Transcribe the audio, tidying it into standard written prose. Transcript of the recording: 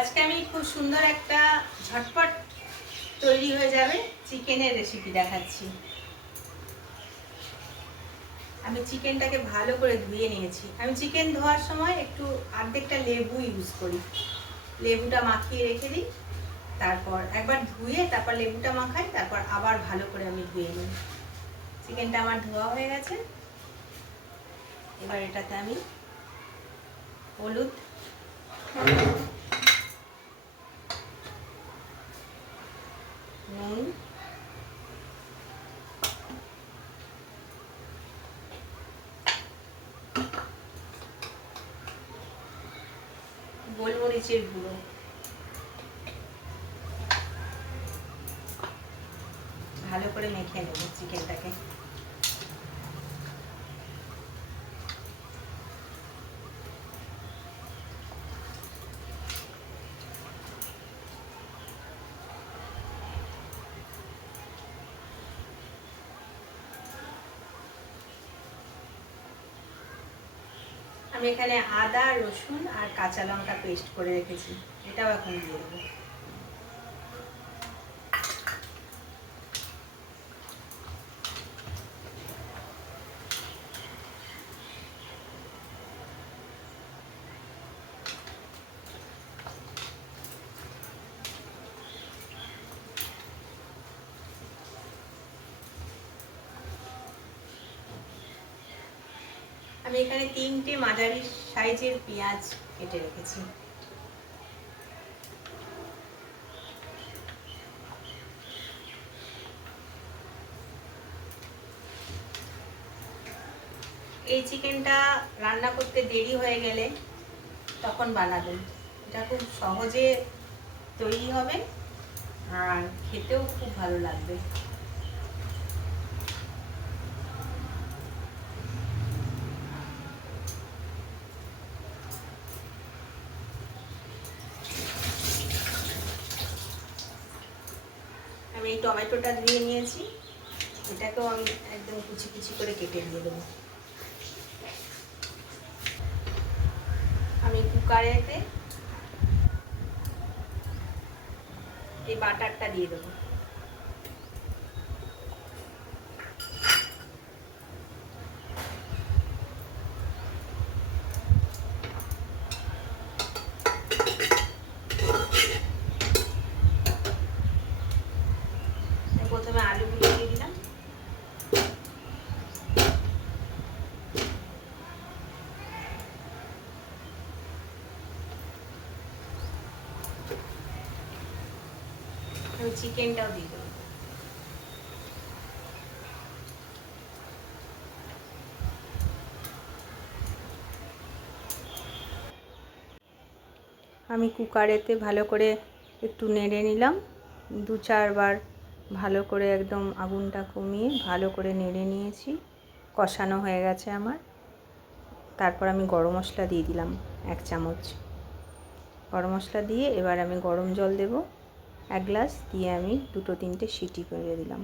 আজকে আমি খুব সুন্দর একটা ঝটপট তৈরি হয়ে যাবে চিকেনের রেসিপি দেখাচ্ছি। আমি চিকেনটাকে ভালো করে ধুয়ে নিয়েছি। আমি চিকেন ধোয়ার সময় একটু অর্ধেকটা লেবু ইউজ করি, লেবুটা মাখিয়ে রেখে দিই, তারপর একবার ধুয়ে তারপর লেবুটা মাখাই, তারপর আবার ভালো করে আমি ধুয়ে নিই। চিকেনটা আমার ধোয়া হয়ে গেছে। এবার এটাতে আমি হলুদ, নুন, গোলমরিচের গুঁড়ো, ভালো করে মেখে নেব চিকেনটাকে। আমি এখানে আদা, রসুন আর কাঁচা লঙ্কা পেস্ট করে রেখেছি, এটাও এখন দিয়ে দেবো। আমি এখানে 3টে মাঝারি সাইজের পেঁয়াজ কেটে রেখেছি। এই চিকেনটা রান্না করতে দেরি হয়ে গেলে তখন বানাবেন, এটা খুব সহজে তৈরি হবে আর খেতেও খুব ভালো লাগবে। আমি এই টমেটোটা ধুয়ে নিয়েছি, এটাকেও আমি একদম কুচি কুচি করে কেটে দিয়ে দেবো। আমি কুকারেতে এই বাটারটা দিয়ে দেবো। প্রথমে আলুগুলো দিয়ে দিলাম, আমি চিকেনটাও দিয়ে দেবো। আমি কুকারেতে ভালো করে একটু নেড়ে নিলাম, 2-4 বার ভালো করে একদম আগুনটা কমিয়ে ভালো করে নেড়ে নিয়েছি, কষানো হয়ে গেছে আমার। তারপর আমি গরম মশলা দিয়ে দিলাম 1 চামচ। গরম মশলা দিয়ে এবার আমি গরম জল দেব 1 গ্লাস, দিয়ে আমি 2-3টে সিটি করে দিলাম।